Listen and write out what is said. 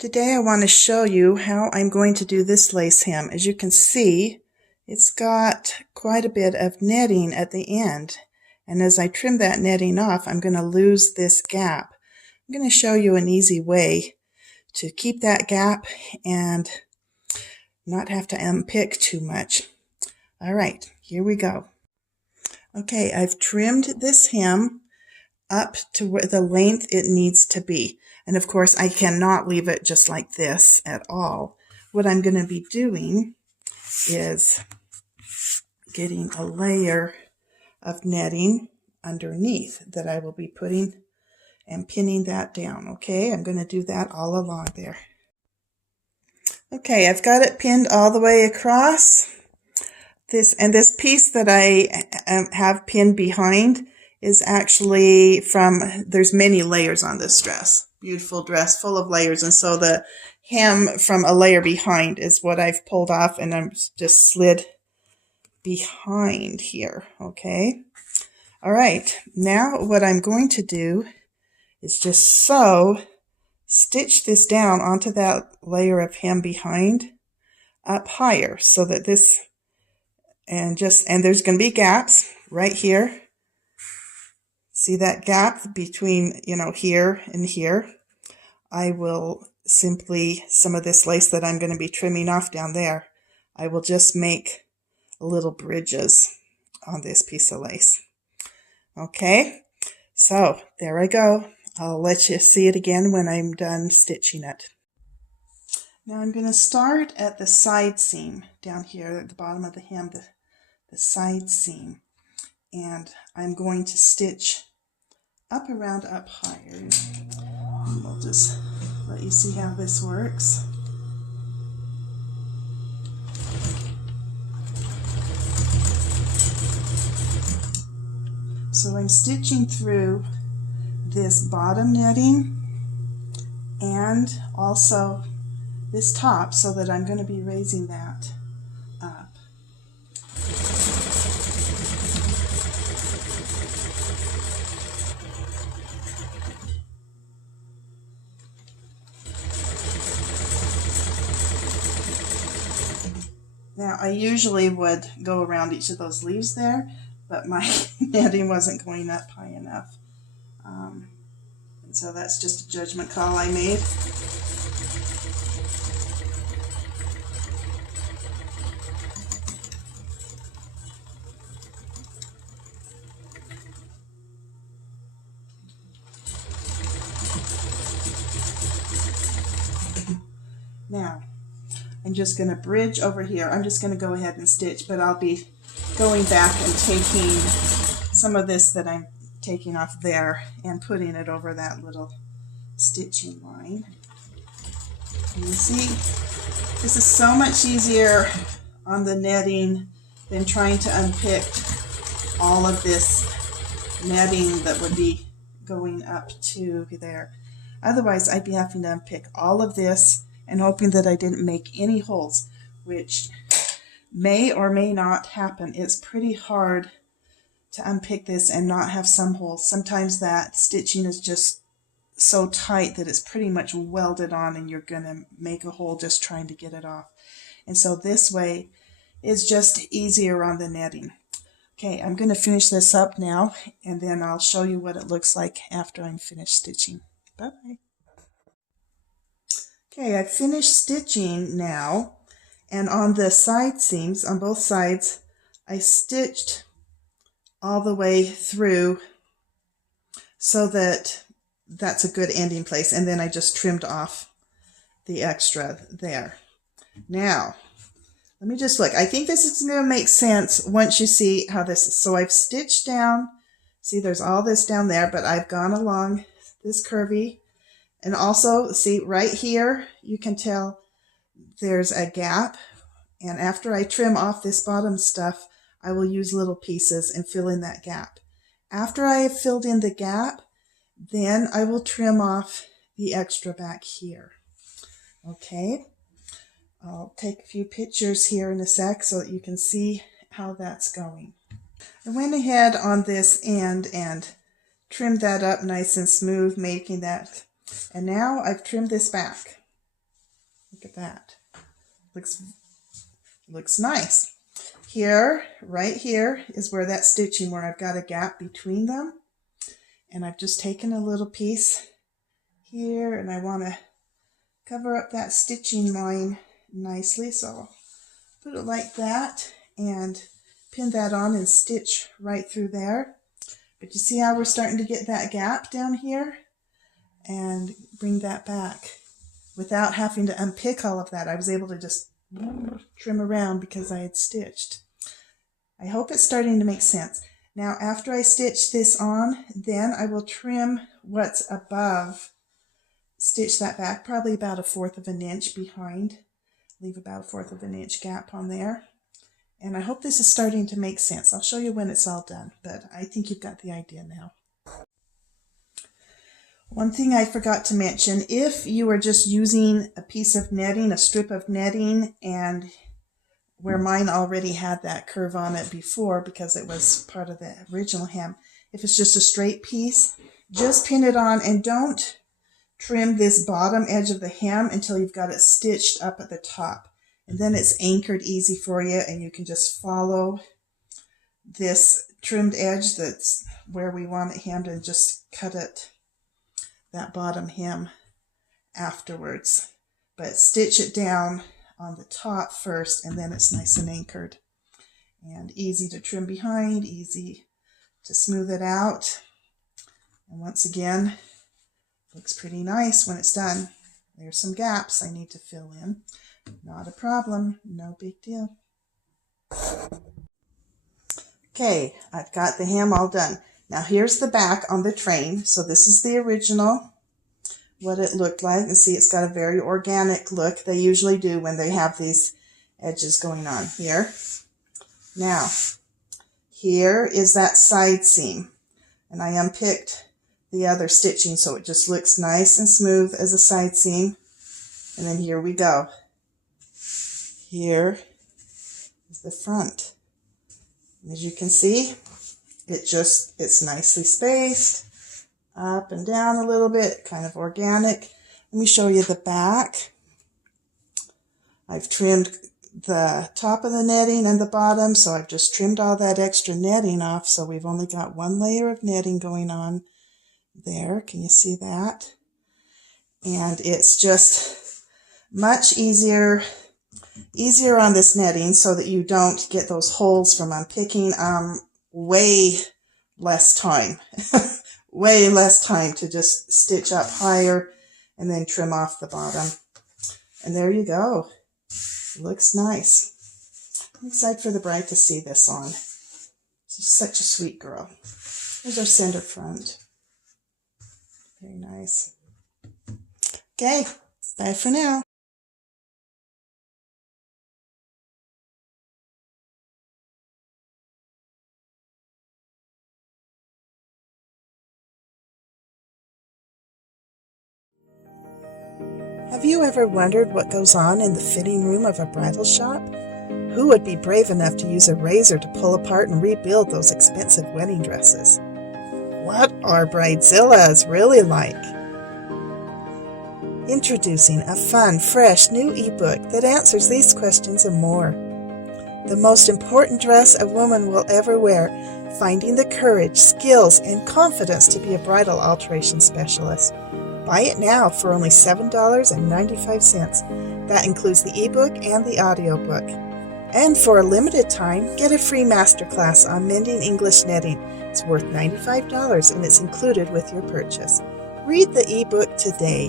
Today I want to show you how I'm going to do this lace hem. As you can see, it's got quite a bit of netting at the end. And as I trim that netting off, I'm going to lose this gap. I'm going to show you an easy way to keep that gap and not have to unpick too much. All right, here we go. Okay, I've trimmed this hem up to where the length it needs to be. And of course, I cannot leave it just like this at all. What I'm going to be doing is getting a layer of netting underneath that I will be putting and pinning that down. Okay, I'm going to do that all along there. Okay, I've got it pinned all the way across. This piece that I have pinned behind is actually there's many layers on this dress. Beautiful dress, full of layers. And so the hem from a layer behind is what I've pulled off, and I'm just slid behind here, okay? All right, now what I'm going to do is just stitch this down onto that layer of hem behind up higher so that this, and there's going to be gaps right here. See that gap between, here and here? I will simply, some of this lace that I'm going to be trimming off down there, I will just make little bridges on this piece of lace. Okay, so there I go. I'll let you see it again when I'm done stitching it. Now I'm going to start at the side seam down here at the bottom of the hem, the side seam. And I'm going to stitch up around up higher. And we'll just let you see how this works. So I'm stitching through this bottom netting and also this top so that I'm going to be raising that up. Now, I usually would go around each of those leaves there, but my netting wasn't going up high enough. And so that's just a judgment call I made. Now, I'm just going to bridge over here. I'm just going to go ahead and stitch, but I'll be going back and taking some of this that I'm taking off there and putting it over that little stitching line. And you see, this is so much easier on the netting than trying to unpick all of this netting that would be going up to there. Otherwise, I'd be having to unpick all of this and hoping that I didn't make any holes, which may or may not happen. It's pretty hard to unpick this and not have some holes. Sometimes that stitching is just so tight that it's pretty much welded on and you're going to make a hole just trying to get it off. And so this way is just easier on the netting. Okay, I'm going to finish this up now, and then I'll show you what it looks like after I'm finished stitching. Bye-bye. Okay, I've finished stitching now, and on the side seams, on both sides, I stitched all the way through so that that's a good ending place, and then I just trimmed off the extra there. Now, let me just look. I think this is going to make sense once you see how this is. So I've stitched down, see there's all this down there, but I've gone along this curvy. And also, see, right here, you can tell there's a gap. And after I trim off this bottom stuff, I will use little pieces and fill in that gap. After I have filled in the gap, then I will trim off the extra back here. Okay, I'll take a few pictures here in a sec so that you can see how that's going. I went ahead on this end and trimmed that up nice and smooth, making that. And now I've trimmed this back. Look at that. Looks nice. Here, right here, is where that stitching, where I've got a gap between them. And I've just taken a little piece here, and I want to cover up that stitching line nicely. So I'll put it like that and pin that on and stitch right through there. But you see how we're starting to get that gap down here? And bring that back without having to unpick all of that. I was able to just trim around because I had stitched. I hope it's starting to make sense. Now, after I stitch this on, then I will trim what's above, stitch that back probably about 1/4 of an inch behind, leave about 1/4 of an inch gap on there. And I hope this is starting to make sense. I'll show you when it's all done, but I think you've got the idea now. One thing I forgot to mention, if you are just using a piece of netting, a strip of netting, and where mine already had that curve on it before because it was part of the original hem, if it's just a straight piece, just pin it on and don't trim this bottom edge of the hem until you've got it stitched up at the top. And then it's anchored easy for you, and you can just follow this trimmed edge that's where we want it hemmed and just cut it, that bottom hem, afterwards. But stitch it down on the top first, and then it's nice and anchored. And easy to trim behind, easy to smooth it out. And once again, looks pretty nice when it's done. There's some gaps I need to fill in. Not a problem, no big deal. Okay, I've got the hem all done. Now here's the back on the train. So this is the original, what it looked like. You see it's got a very organic look. They usually do when they have these edges going on here. Now, here is that side seam. And I unpicked the other stitching so it just looks nice and smooth as a side seam. And then here we go. Here is the front. And as you can see, it's nicely spaced, up and down a little bit, kind of organic. Let me show you the back. I've trimmed the top of the netting and the bottom, so I've just trimmed all that extra netting off, so we've only got one layer of netting going on there. Can you see that? And it's just much easier on this netting so that you don't get those holes from unpicking. Way less time. Way less time to just stitch up higher and then trim off the bottom. And there you go. It looks nice. I'm excited for the bride to see this on. She's such a sweet girl. There's our center front. Very nice. Okay, bye for now. Have you ever wondered what goes on in the fitting room of a bridal shop? Who would be brave enough to use a razor to pull apart and rebuild those expensive wedding dresses? What are bridezillas really like? Introducing a fun, fresh new ebook that answers these questions and more. The most important dress a woman will ever wear, finding the courage, skills, and confidence to be a bridal alteration specialist. Buy it now for only $7.95. That includes the ebook and the audiobook. And for a limited time, get a free masterclass on mending English netting. It's worth $95 and it's included with your purchase. Read the ebook today.